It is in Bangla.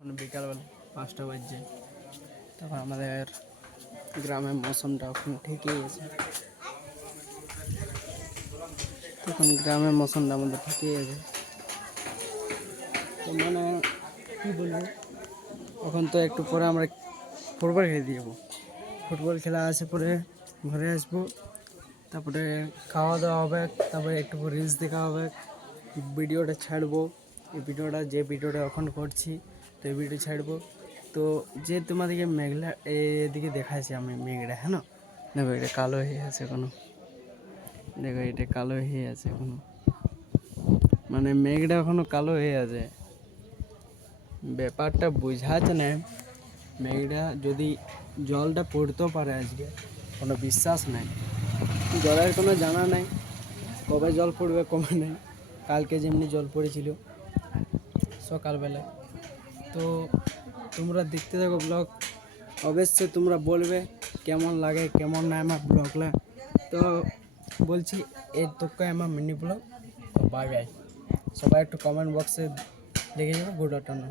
এখন বিকালবেলা 5টা বাজছে। তখন আমাদের গ্রামের মৌসুমটা এখন ঠিকই আছে। তখন গ্রামের মৌসুমটা আমাদের ঠিকই আছে। তো মানে কী বলবো, এখন তো একটু পরে আমরা ফুটবল খেলতে যাবো। ফুটবল খেলা আসে পরে ঘরে আসবো, তারপরে খাওয়া দাওয়া হবে, তারপরে একটু রিলস দেখা হবে, ভিডিওটা ছাড়বো। এই ভিডিওটা যে ভিডিওটা এখন করছি, তো এই ভিডিও ছাড়বো। তো যে তোমাদেরকে মেঘলা এদিকে দেখাচ্ছি আমি মেঘটা, হ্যাঁ না, দেখো এটা কালো হয়ে আছে এখনো, দেখো এটা কালো হয়ে আছে এখনো, মানে মেঘটা এখনো কালো হয়ে আছে। ব্যাপারটা বোঝাচ্ছে না, মেঘটা যদি জলটা পড়তেও পারে আজকে, কোনো বিশ্বাস নাই, জলের কোনো জানা নাই কবে জল পড়বে কবে নেই। কালকে যেমনি জল পড়েছিল সকালবেলায়। তো তোমরা দেখতে থাকো ব্লগ, অবশ্যই তোমরা বলবে কেমন লাগে কেমন না আমার ব্লগলা। তো বলছি এই তোকে আমার মিনি ব্লগ। তো বাই বাই, সবাই একটু কমেন্ট বক্সে লিখে যাবো গুড আফটারনুন।